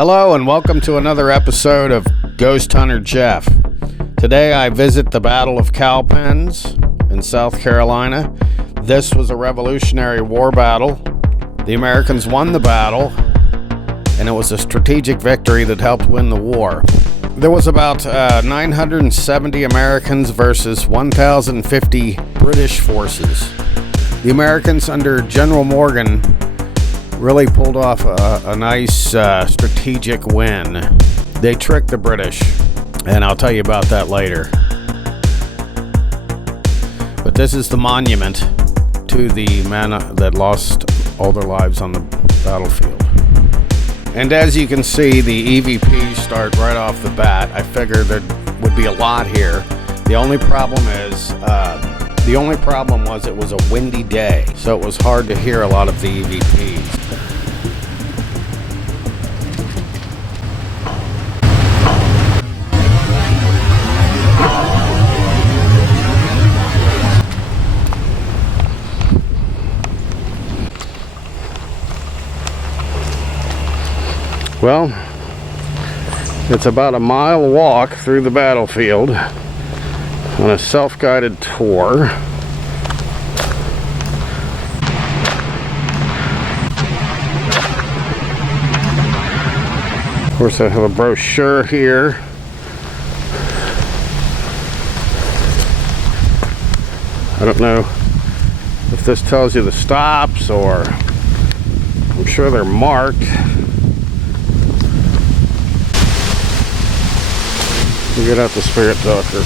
Hello and welcome to another episode of Ghost Hunter Jeff. Today I visit the Battle of Cowpens in South Carolina. This was a Revolutionary War battle. The Americans won the battle, and it was a strategic victory that helped win the war. There was about 970 Americans versus 1,050 British forces. The Americans under General Morgan really pulled off a nice strategic win. They tricked the British, and I'll tell you about that later. But this is the monument to the men that lost all their lives on the battlefield. And as you can see, the EVPs start right off the bat. I figured there would be a lot here. The only problem was it was a windy day, so it was hard to hear a lot of the EVPs. Well, it's about a mile walk through the battlefield on a self-guided tour. Of course, I have a brochure here. I don't know if this tells you the stops, or I'm sure they're marked. We'll get out the spirit talker.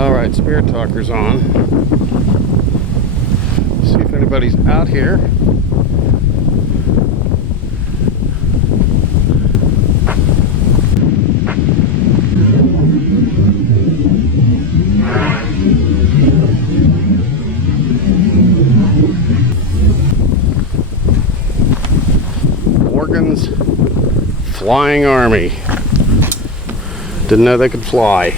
Alright, spirit talker's on. See if anybody's out here. Morgan's Flying Army. Didn't know they could fly.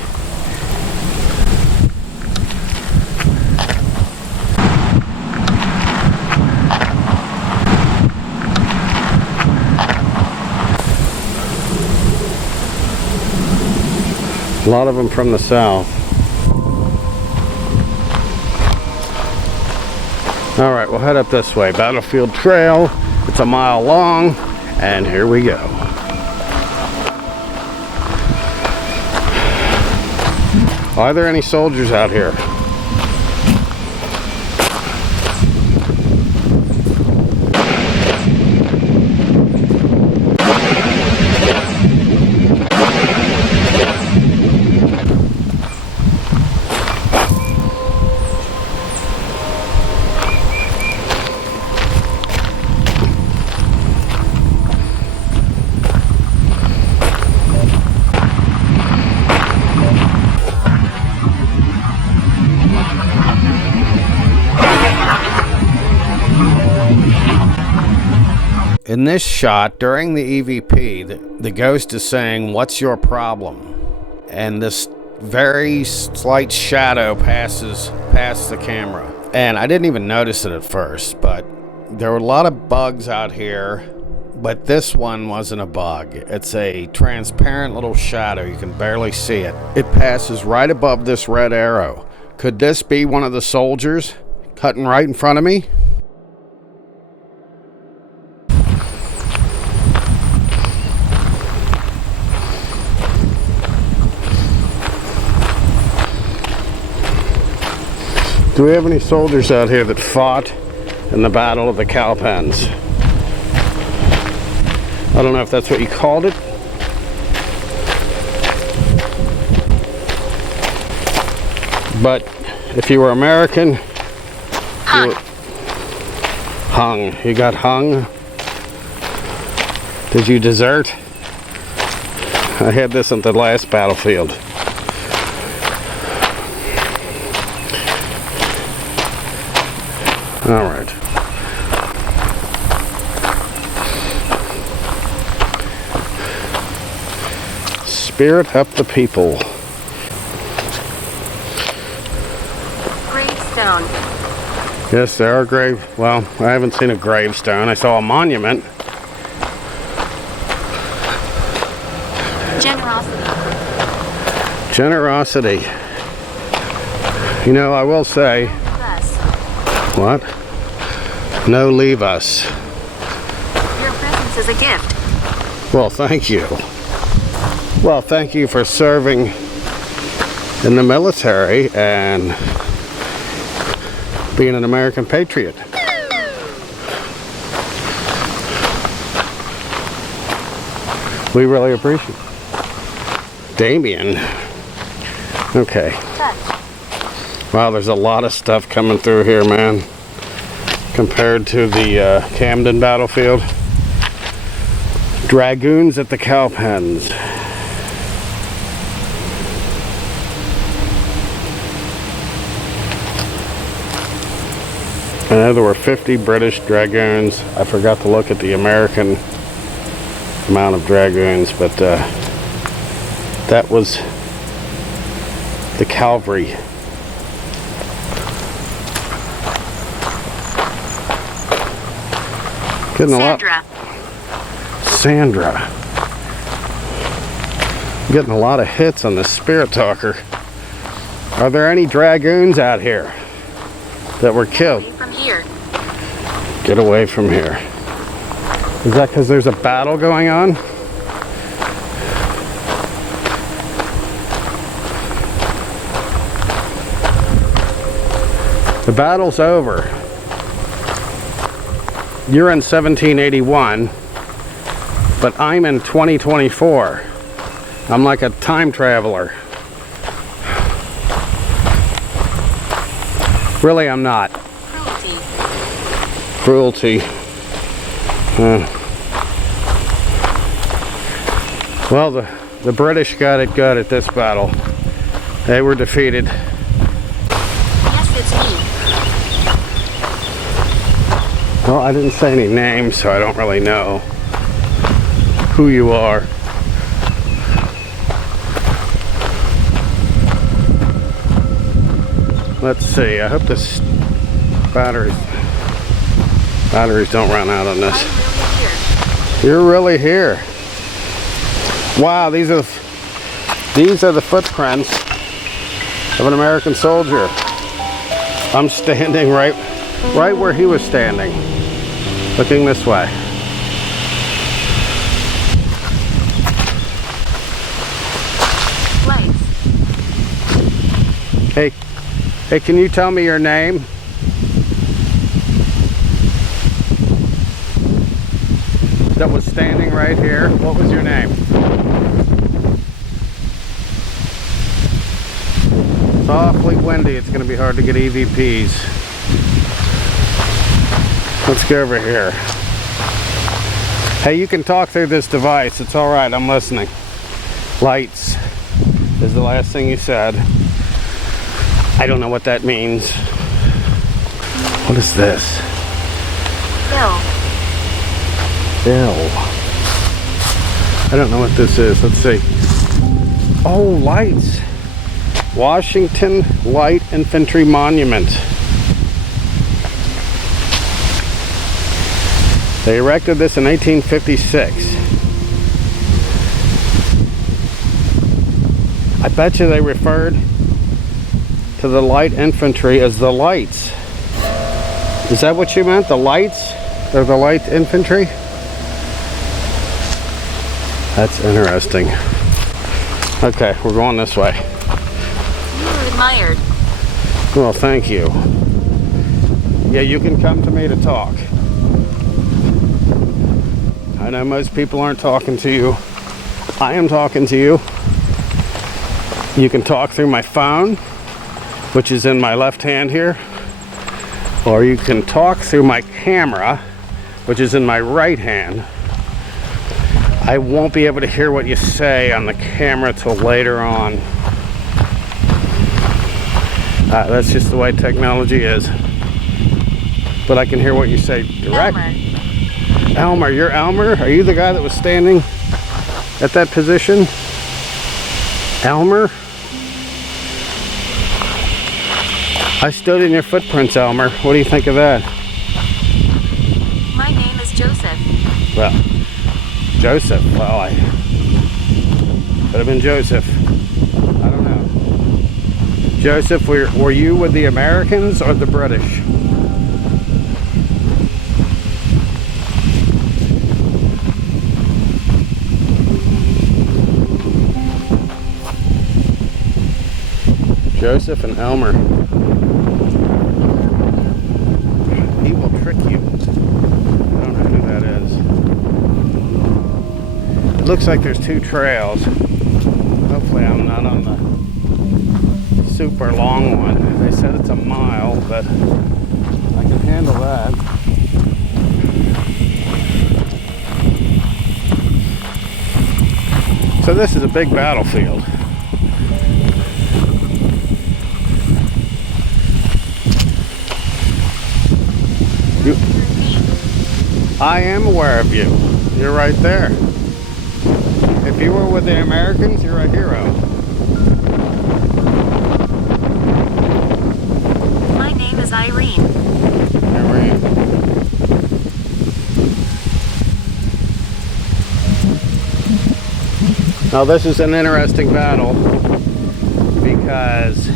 A lot of them from the south. Alright, we'll head up this way. Battlefield Trail. It's a mile long, and here we go. Are there any soldiers out here? In this shot, during the EVP, the ghost is saying, "What's your problem?" And this very slight shadow passes past the camera. And I didn't even notice it at first, but there were a lot of bugs out here, but this one wasn't a bug. It's a transparent little shadow. You can barely see it. It passes right above this red arrow. Could this be one of the soldiers cutting right in front of me? Do we have any soldiers out here that fought in the Battle of the Cowpens? I don't know if that's what you called it. But if you were American, hung. You were hung. You got hung? Did you desert? I had this at the last battlefield. All right. Spirit up the people. Gravestone. Yes, there are well, I haven't seen a gravestone. I saw a monument. Generosity. You know, I will say... What? No, leave us. Your presence is a gift. Well, thank you. Well, thank you for serving in the military and being an American patriot. We really appreciate it. Damien. Okay. Touch. Wow, there's a lot of stuff coming through here, man. Compared to the Camden battlefield. Dragoons at the Cowpens. I know there were 50 British Dragoons. I forgot to look at the American amount of Dragoons, but that was the cavalry. Getting a lot. Sandra. Getting a lot of hits on the Spirit Talker. Are there any Dragoons out here that were killed? Get away from here. Get away from here. Is that because there's a battle going on? The battle's over. You're in 1781, but I'm in 2024. I'm like a time traveler. Really, I'm not. Cruelty. Well, the British got it good at this battle. They were defeated. Yes, it's me. Well, I didn't say any names, so I don't really know who you are. Let's see. I hope this batteries don't run out on this. I'm really here. You're really here. Wow, these are the footprints of an American soldier. I'm standing right where he was standing, looking this way. Lights. Hey, can you tell me your name? That was standing right here. What was your name? It's awfully windy. It's going to be hard to get EVPs. Let's go over here. Hey, you can talk through this device. It's all right. I'm listening. Lights is the last thing you said. I don't know what that means. What is this? Bill. I don't know what this is. Let's see. Oh, lights. Washington Light Infantry Monument. They erected this in 1856. I bet you they referred to the light infantry as the lights. Is that what you meant? The lights? They're the light infantry? That's interesting. Okay, we're going this way. You were admired. Well, thank you. Yeah, you can come to me to talk. I know most people aren't talking to you. I am talking to you. You can talk through my phone, which is in my left hand here, or you can talk through my camera, which is in my right hand. I won't be able to hear what you say on the camera till later on. That's just the way technology is. But I can hear what you say direct. Elmer, you're Elmer? Are you the guy that was standing at that position? I stood in your footprints, Elmer. What do you think of that? My name is Joseph. Well, Joseph. Well, I could have been Joseph. I don't know. Joseph, were you with the Americans or the British? Joseph and Elmer. He will trick you. I don't know who that is. It looks like there's two trails. Hopefully I'm not on the super long one. They said it's a mile, but I can handle that. So this is a big battlefield. I am aware of you. You're right there. If you were with the Americans, you're a hero. My name is Irene. Irene. Now this is an interesting battle because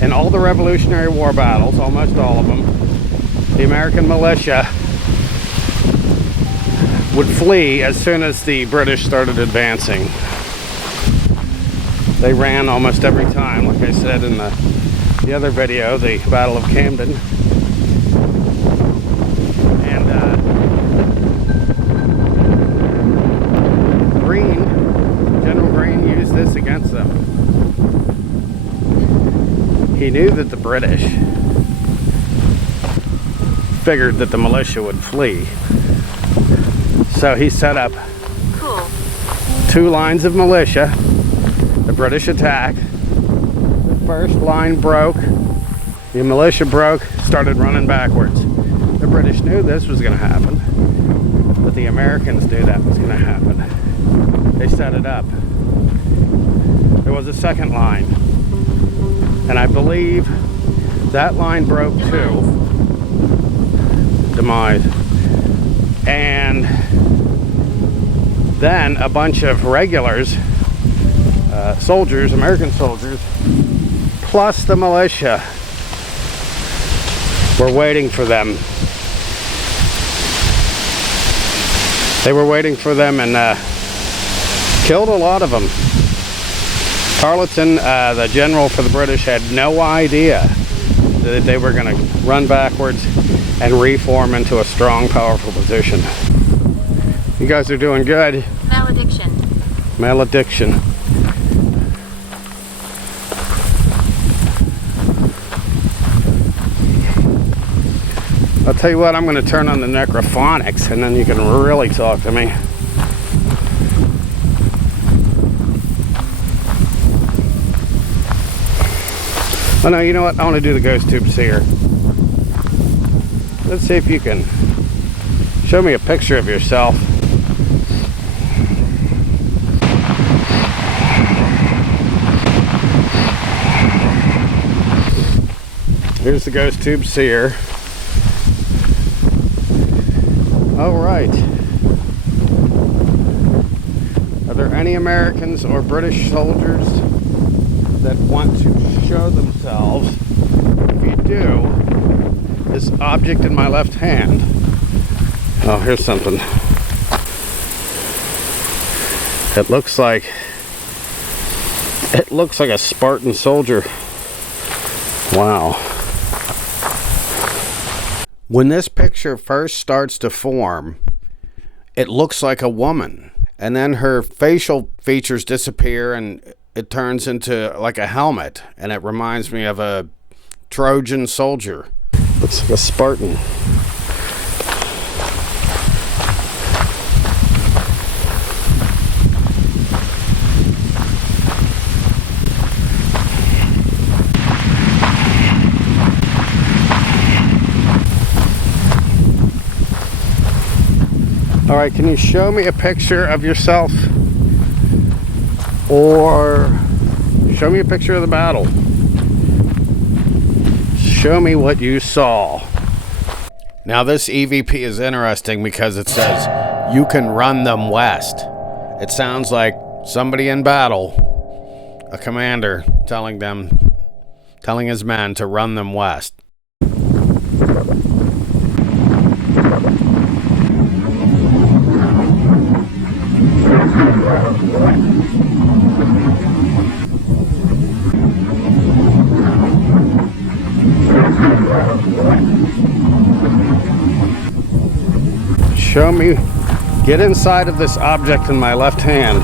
in all the Revolutionary War battles, almost all of them, the American militia would flee as soon as the British started advancing. They ran almost every time, like I said in the other video, the Battle of Cowpens. And General Greene used this against them. He knew that the British figured that the militia would flee. So he set up two lines of militia. The British attacked. The first line broke. The militia broke, started running backwards. The British knew this was going to happen, but the Americans knew that was going to happen. They set it up. There was a second line, and I believe that line broke too. Demise. And then a bunch of regulars, soldiers, American soldiers, plus the militia were waiting for them. They were waiting for them and killed a lot of them. Tarleton, the general for the British, had no idea that they were going to run backwards and reform into a strong, powerful position. You guys are doing good. Malediction. Malediction. I'll tell you what, I'm going to turn on the necrophonics and then you can really talk to me. Oh no, you know what? I want to do the ghost tube seer. Let's see if you can show me a picture of yourself. Here's the ghost tube seer. All right. Are there any Americans or British soldiers that want to show themselves? If you do, this object in my left hand. Oh, here's something. It looks like a Spartan soldier. Wow. When this picture first starts to form, it looks like a woman, and then her facial features disappear and it turns into like a helmet, and it reminds me of a Trojan soldier. Looks like a Spartan. All right, can you show me a picture of yourself? Or show me a picture of the battle. Show me what you saw. Now this EVP is interesting because it says you can run them west. It sounds like somebody in battle, a commander telling his men to run them west. Show me, get inside of this object in my left hand.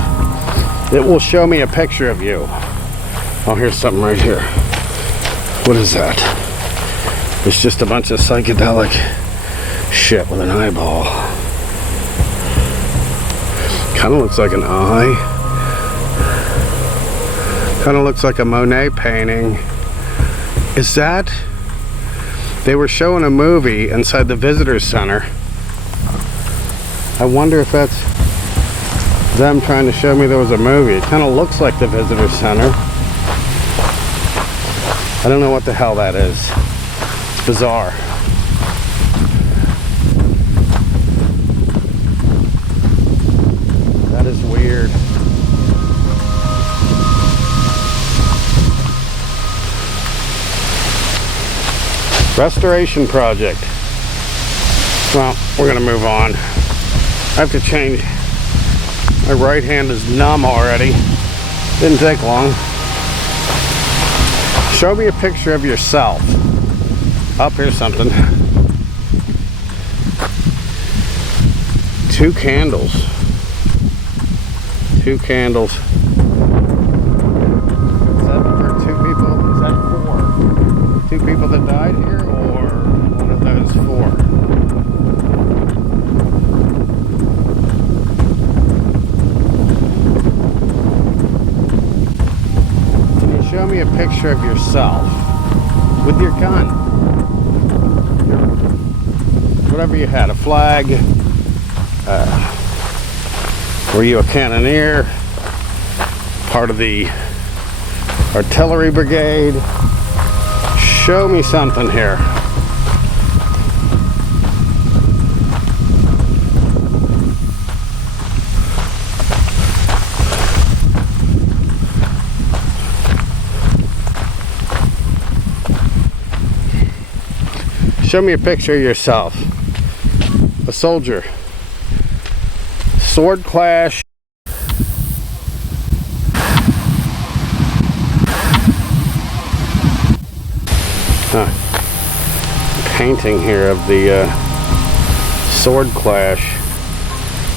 It will show me a picture of you. Oh, here's something right here. What is that? It's just a bunch of psychedelic shit with an eyeball. Kind of looks like an eye. Kind of looks like a Monet painting. Is that? They were showing a movie inside the visitor center. I wonder if that's them trying to show me there was a movie. It kind of looks like the visitor center. I don't know what the hell that is. It's bizarre. That is weird. Restoration project. Well, we're gonna move on. I have to change. My right hand is numb already. Didn't take long. Show me a picture of yourself. Up here's something. 2 candles. 2 candles. Is that for 2 people? Is that 4? 2 people that died here, or one of those 4? Show me a picture of yourself with your gun. Whatever you had, a flag. Were you a cannoneer? Part of the artillery brigade? Show me something here. Show me a picture of yourself. A soldier. Sword clash. Painting here of the sword clash.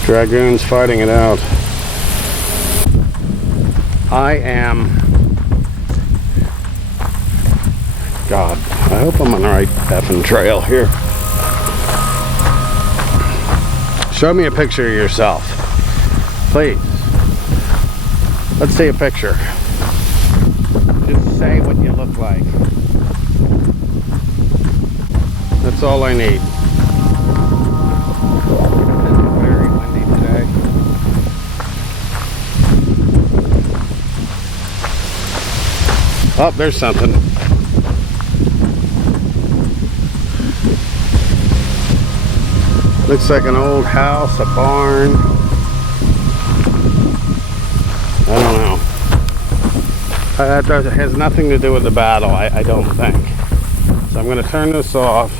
Dragoons fighting it out. I am... God, I hope I'm on the right effing trail here. Show me a picture of yourself. Please. Let's see a picture. Just say what you look like. That's all I need. It's very windy today. Oh, there's something. Looks like an old house, a barn. I don't know. That has nothing to do with the battle, I don't think. So I'm going to turn this off.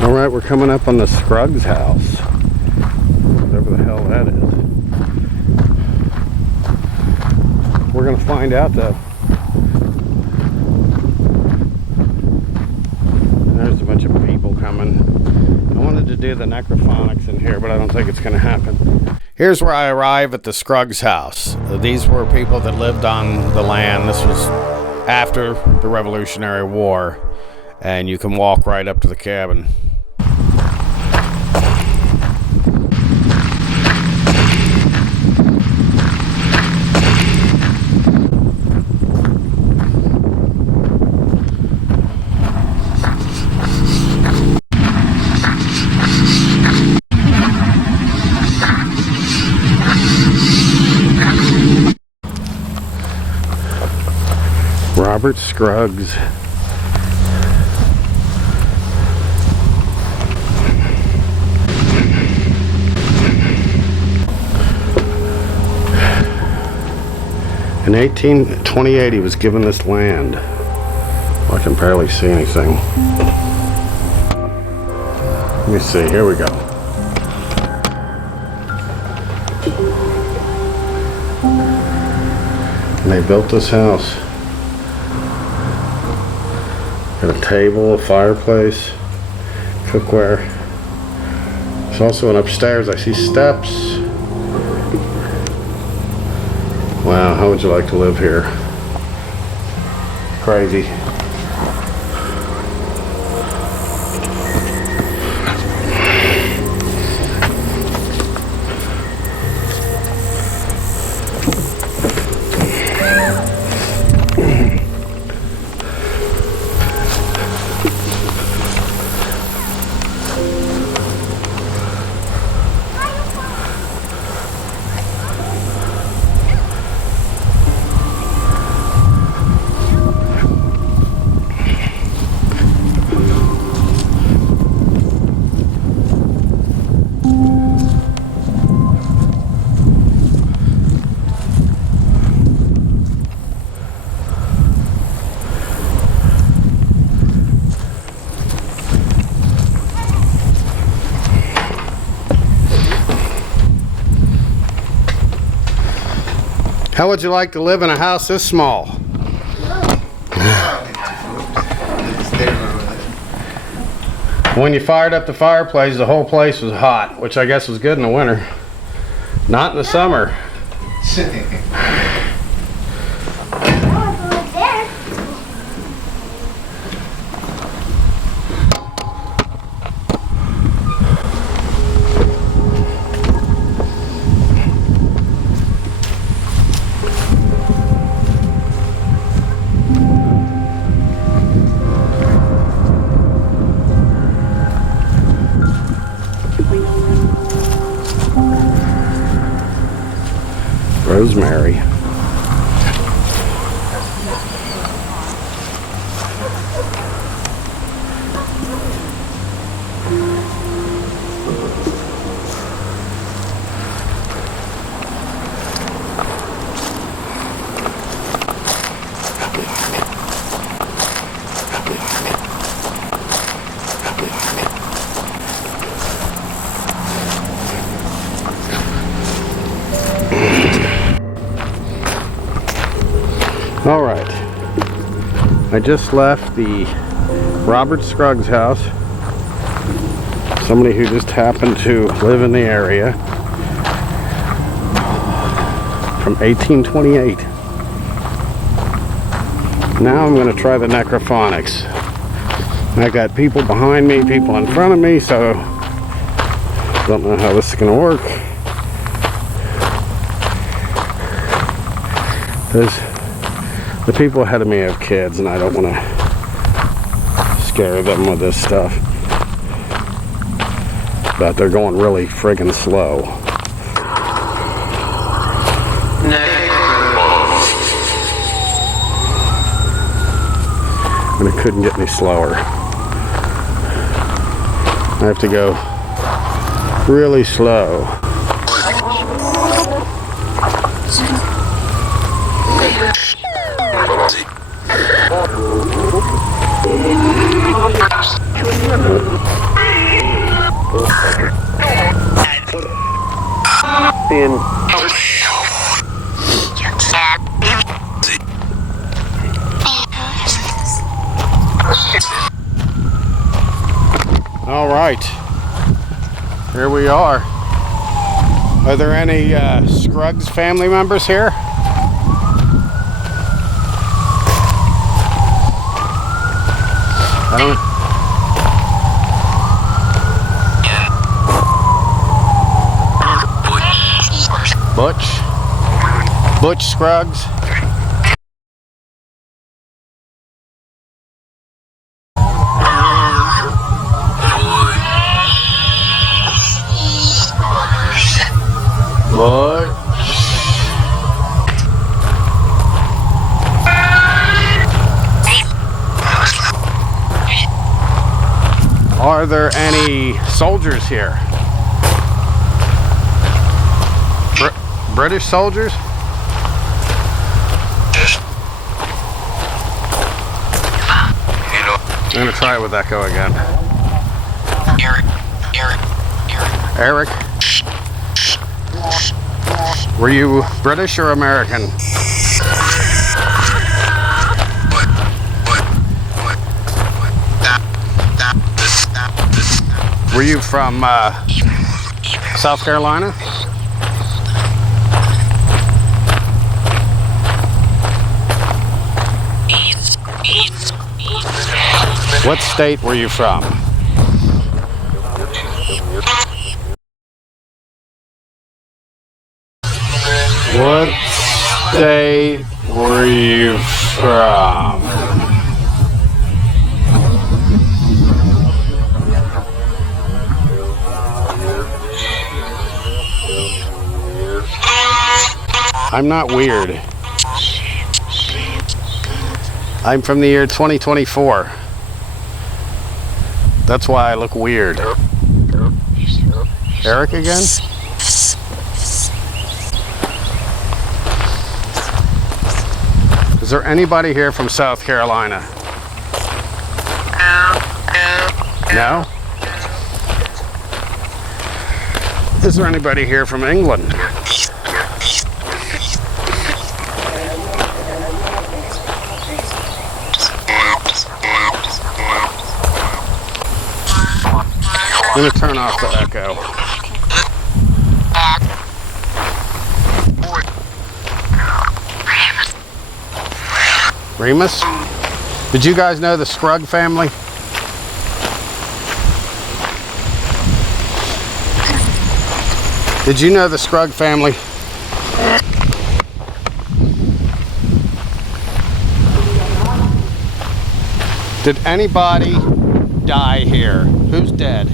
Alright, we're coming up on the Scruggs house. Whatever the hell that is. We're going to find out though. There's a bunch of people coming. I wanted to do the necrophonics in here, but I don't think it's going to happen. Here's where I arrive at the Scruggs house. These were people that lived on the land. This was after the Revolutionary War, and you can walk right up to the cabin. Robert Scruggs. In 1828, he was given this land. I can barely see anything. Let me see, here we go. And they built this house. Got a table, a fireplace, cookware. There's also an upstairs, I see steps. Wow, how would you like to live here? Crazy. How would you like to live in a house this small? When you fired up the fireplace, the whole place was hot, which I guess was good in the winter. Not in the summer. Rosemary. All right, I just left the Robert Scruggs house. Somebody who just happened to live in the area from 1828. Now I'm going to try the necrophonics. I got people behind me, people in front of me, so don't know how this is going to work. The people ahead of me have kids, and I don't want to scare them with this stuff. But they're going really friggin' slow. And it couldn't get any slower. I have to go really slow. All right, here we are. Are there any Scruggs family members here? I don't. Butch Scruggs. Butch. Are there any soldiers here? British soldiers? I'm gonna try it with Echo again. Eric? Were you British or American? Were you from South Carolina? What state were you from? What state were you from? I'm not weird. I'm from the year 2024. That's why I look weird. Eric again? Is there anybody here from South Carolina? No? Is there anybody here from England? I'm going to turn off the echo. Remus? Did you guys know the Scruggs family? Did you know the Scruggs family? Did anybody die here? Who's dead?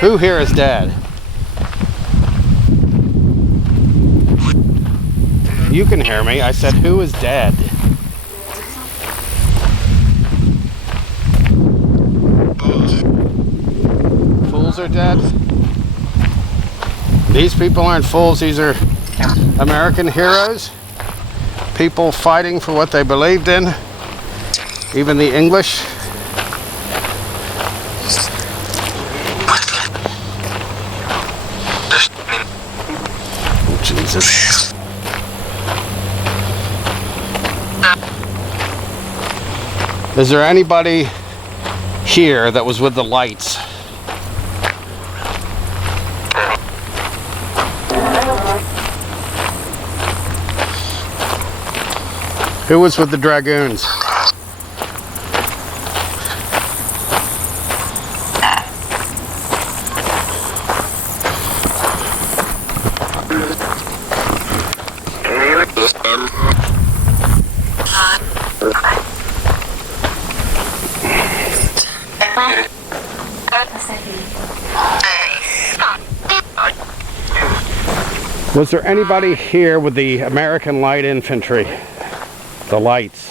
Who here is dead? You can hear me. I said, who is dead? Fools are dead? These people aren't fools. These are American heroes. People fighting for what they believed in. Even the English. Jesus. Is there anybody here that was with the lights? Who was with the dragoons? Was there anybody here with the American Light Infantry? The lights.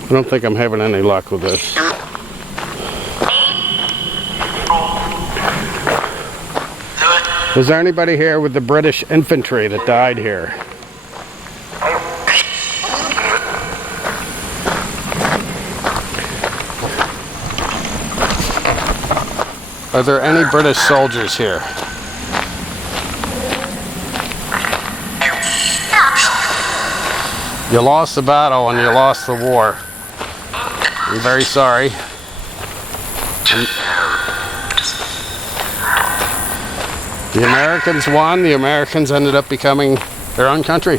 I don't think I'm having any luck with this. Was there anybody here with the British infantry that died here? Are there any British soldiers here? You lost the battle and you lost the war. I'm very sorry. The Americans won. The Americans ended up becoming their own country.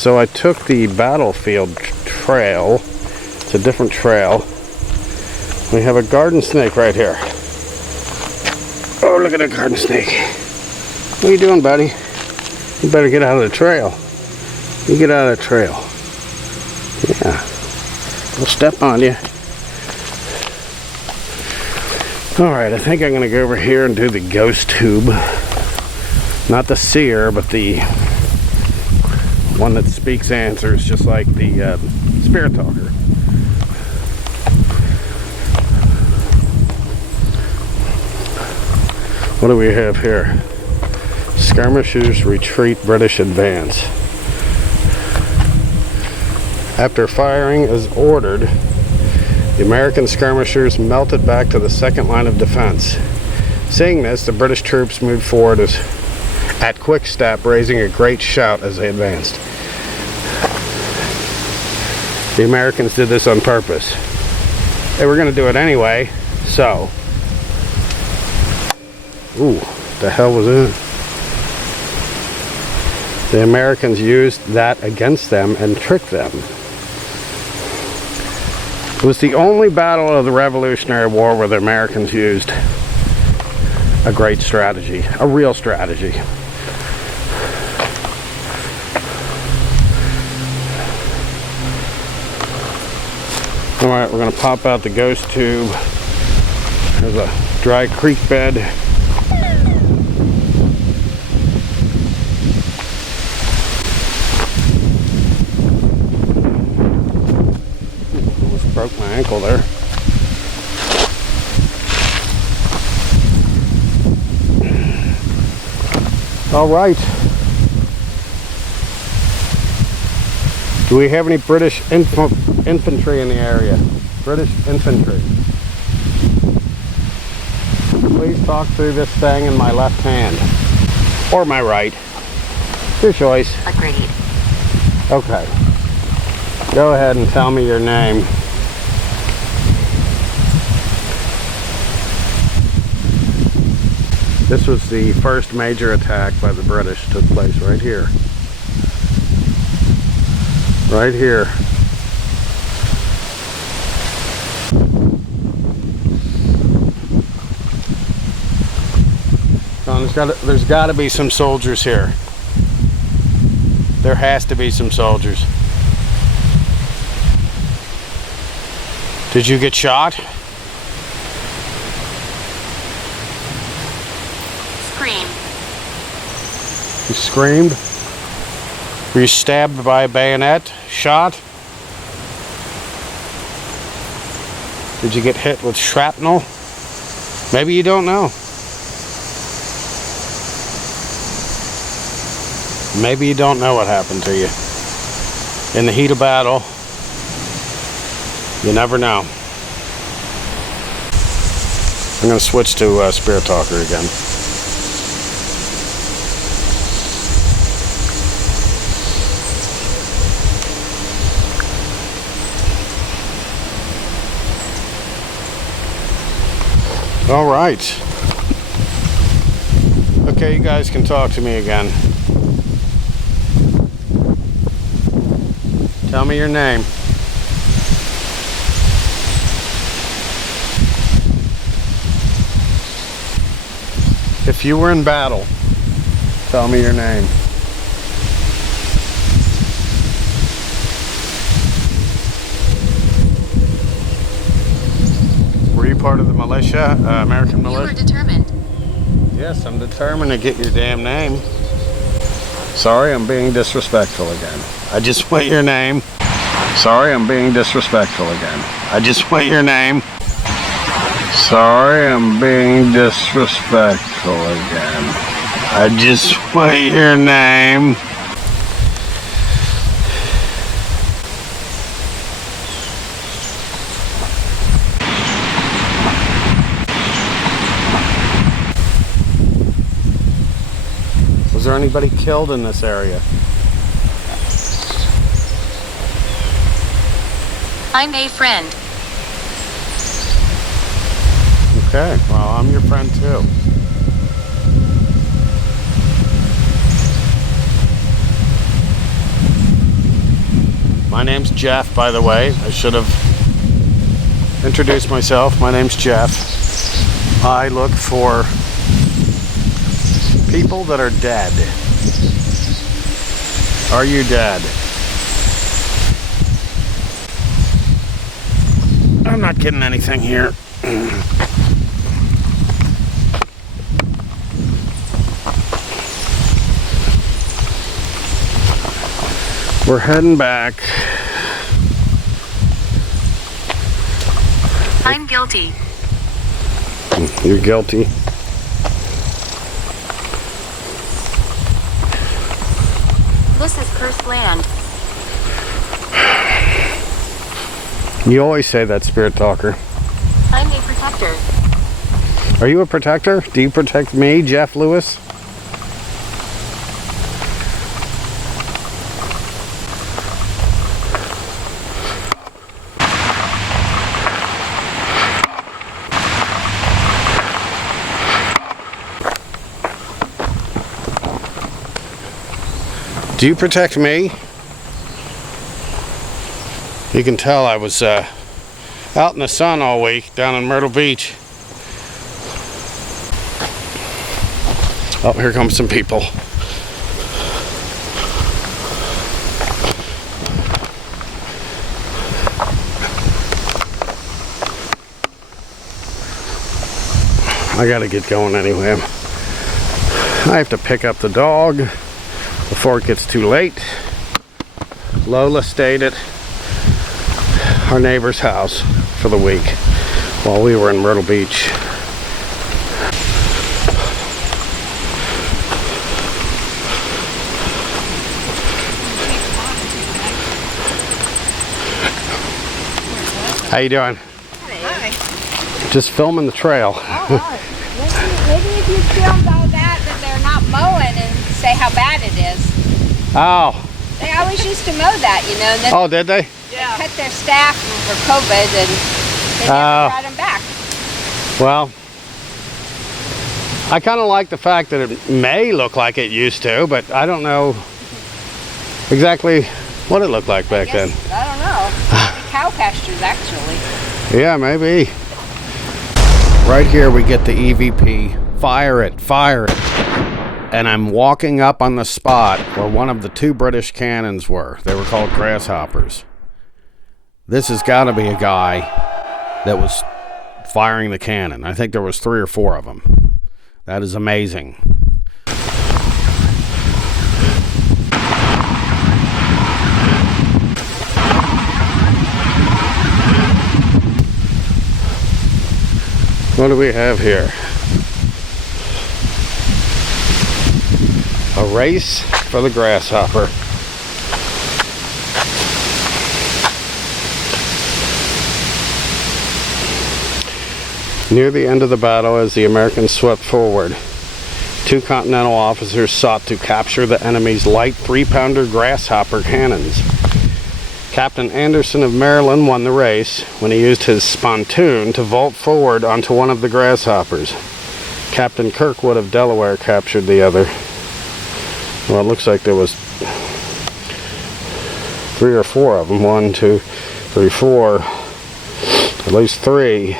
So I took the battlefield trail. It's a different trail. We have a garden snake right here. Oh, look at that garden snake. What are you doing, buddy? You better get out of the trail. You get out of the trail. Yeah. We'll step on you. Alright, I think I'm going to go over here and do the ghost tube. Not the seer, but the one that speaks answers, just like the spirit talker. What do we have here? Skirmishers retreat, British advance. After firing as ordered, the American skirmishers melted back to the second line of defense. Seeing this, the British troops moved forward at quick step, raising a great shout as they advanced. The Americans did this on purpose. They were going to do it anyway, so... Ooh, the hell was it? The Americans used that against them and tricked them. It was the only battle of the Revolutionary War where the Americans used a great strategy, a real strategy. Alright, we're going to pop out the ghost tube. There's a dry creek bed. Almost broke my ankle there. Alright. Do we have any British infantry in the area? British infantry. Please talk through this thing in my left hand. Or my right. Your choice. Agreed. Okay. Go ahead and tell me your name. This was the first major attack by the British. Took place right here. Right here. There's got to be some soldiers here. There has to be some soldiers. Did you get shot? Scream. You screamed? Were you stabbed by a bayonet? Shot? Did you get hit with shrapnel? Maybe you don't know. Maybe you don't know what happened to you. In the heat of battle, you never know. I'm going to switch to Spirit Talker again. All right. Okay, you guys can talk to me again. Tell me your name. If you were in battle, tell me your name. Were you part of the militia, American militia? You were determined. Yes, I'm determined to get your damn name. Sorry, I'm being disrespectful again. I just want your name. Sorry, I'm being disrespectful again. I just want your name. Sorry, I'm being disrespectful again. I just want your name. Was there anybody killed in this area? I'm a friend. Okay, well, I'm your friend too. My name's Jeff, by the way. I should have introduced myself. My name's Jeff. I look for people that are dead. Are you dead? I'm not getting anything here. We're heading back. I'm guilty. You're guilty. This is cursed land. You always say that, Spirit Talker. I'm a protector. Are you a protector? Do you protect me, Jeff Lewis? Do you protect me? You can tell I was out in the sun all week down in Myrtle Beach. Oh, here come some people. I gotta get going anyway. I have to pick up the dog before it gets too late. Lola stayed at our neighbor's house for the week while we were in Myrtle Beach. How you doing? Hi. Just filming the trail. Oh, maybe if you filmed all that they're not mowing and say how bad it is. Oh. They always used to mow that, you know, and then Oh, did they? they cut their staff for COVID and they never brought them back. Well, I kind of like the fact that it may look like it used to, but I don't know exactly what it looked like back then. I don't know. The cow pastures, actually. Yeah, maybe. Right here we get the EVP. Fire it, fire it. And I'm walking up on the spot where one of the two British cannons were. They were called grasshoppers. This has got to be a guy that was firing the cannon. I think there was 3 or 4 of them. That is amazing. What do we have here? A race for the grasshopper. Near the end of the battle, as the Americans swept forward, 2 Continental officers sought to capture the enemy's light 3-pounder grasshopper cannons. Captain Anderson of Maryland won the race when he used his spontoon to vault forward onto one of the grasshoppers. Captain Kirkwood of Delaware captured the other. Well, it looks like there was 3 or 4 of them. 1, 2, 3, 4. At least 3.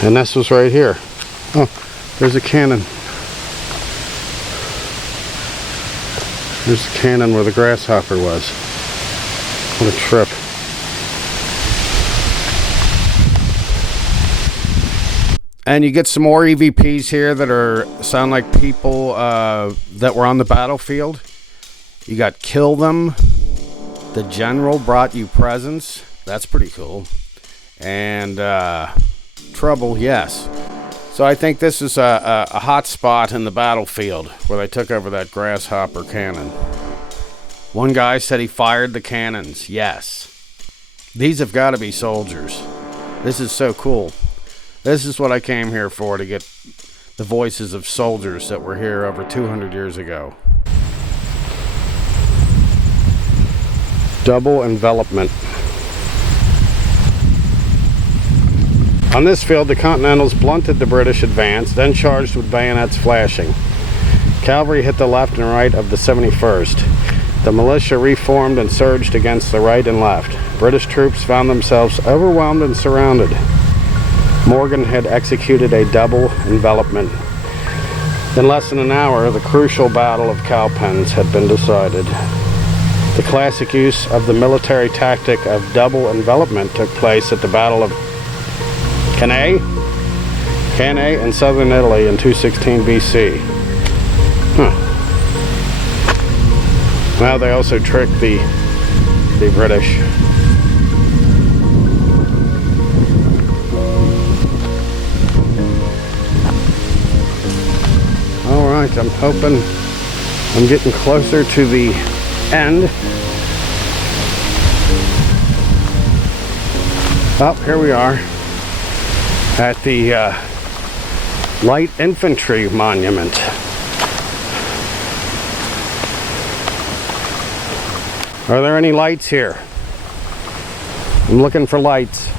And this was right here. Oh, there's a cannon. There's a cannon where the grasshopper was. What a trip. And you get some more EVPs here that sound like people that were on the battlefield. You got Kill Them. The General brought you presents. That's pretty cool. And Trouble, yes. So I think this is a hot spot in the battlefield where they took over that grasshopper cannon. One guy said he fired the cannons. Yes. These have got to be soldiers. This is so cool. This is what I came here for, to get the voices of soldiers that were here over 200 years ago. Double envelopment. On this field, the Continentals blunted the British advance, then charged with bayonets flashing. Cavalry hit the left and right of the 71st. The militia reformed and surged against the right and left. British troops found themselves overwhelmed and surrounded. Morgan had executed a double envelopment. In less than an hour, the crucial Battle of Cowpens had been decided. The classic use of the military tactic of double envelopment took place at the Battle of Cannae in southern Italy in 216 BC. Well, they also tricked the British. All right, I'm hoping I'm getting closer to the end. Oh, here we are at the Light Infantry Monument. Are there any lights here? I'm looking for lights.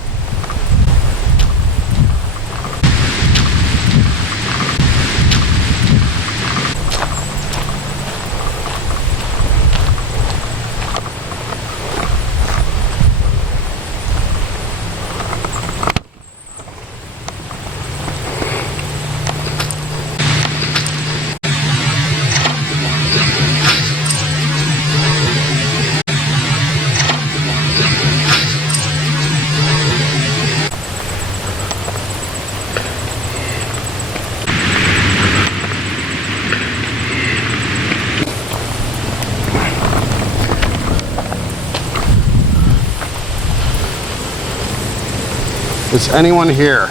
Is anyone here?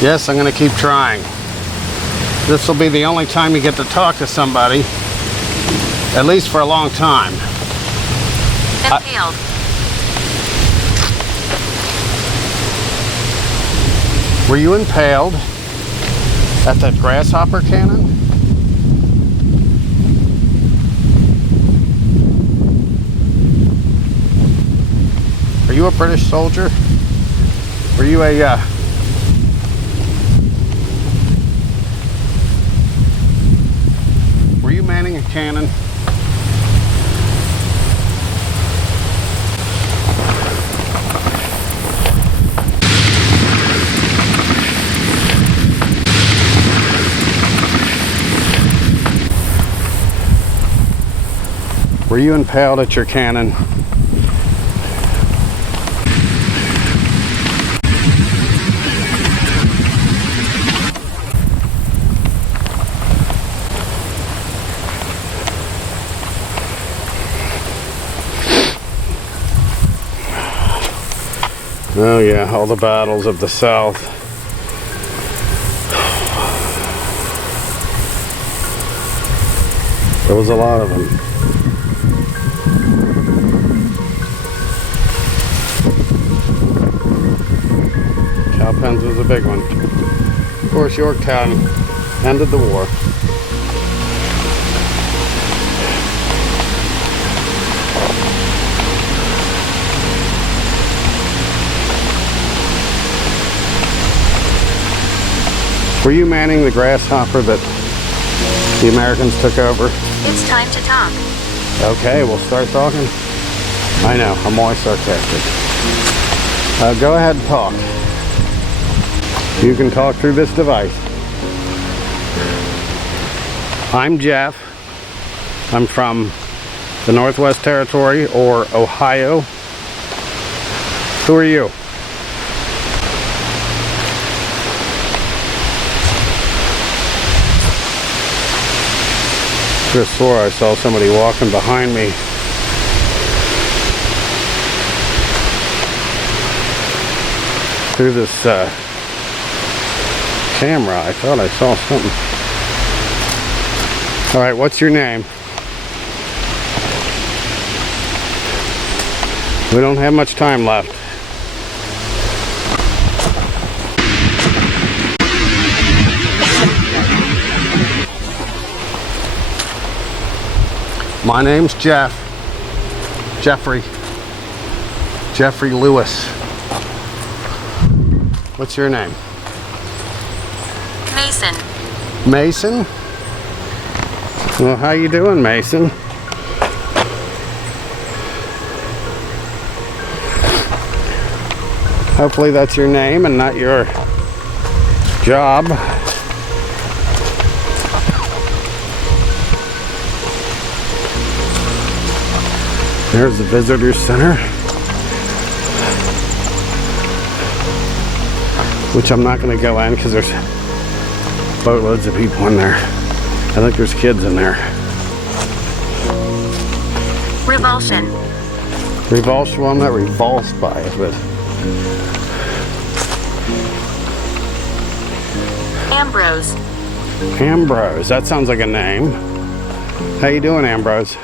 Yes, I'm going to keep trying. This will be the only time you get to talk to somebody, at least for a long time. Impaled. Were you impaled at that grasshopper cannon? Are you a British soldier? Were you a were you manning a cannon? Were you impaled at your cannon? Oh yeah, all the battles of the South. There was a lot of them. Cowpens was a big one. Of course, Yorktown ended the war. Were you manning the grasshopper that the Americans took over? It's time to talk. Okay, we'll start talking. I know, I'm always sarcastic. Go ahead and talk. You can talk through this device. I'm Jeff. I'm from the Northwest Territory, or Ohio. Who are you? I just swore I saw somebody walking behind me. Through this camera, I thought I saw something. All right, what's your name? We don't have much time left. My name's Jeff. Jeffrey Lewis. What's your name? Mason. Mason? Well, how you doing, Mason? Hopefully that's your name and not your job. There's the visitor center, which I'm not going to go in because there's boatloads of people in there. I think there's kids in there. Revulsion. Revulsion? Well, I'm not revulsed by it, but... Ambrose. Ambrose, that sounds like a name. How you doing, Ambrose?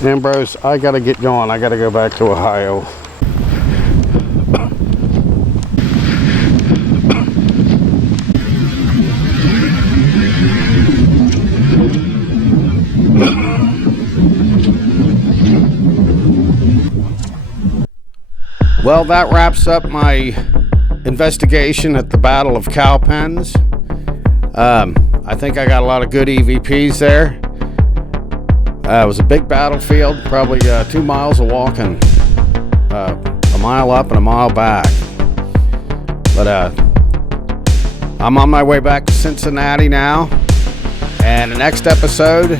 Ambrose, I gotta get going. I gotta go back to Ohio. Well, that wraps up my investigation at the Battle of Cowpens. I think I got a lot of good EVPs there. It was a big battlefield, probably 2 miles of walking, a mile up and a mile back. But I'm on my way back to Cincinnati now, and the next episode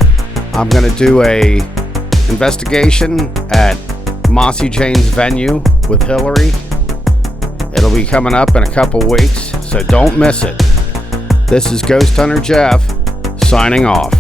I'm going to do a investigation at Mossy Jane's venue with Hillary. It'll be coming up in a couple weeks, so don't miss it. This is Ghost Hunter Jeff signing off.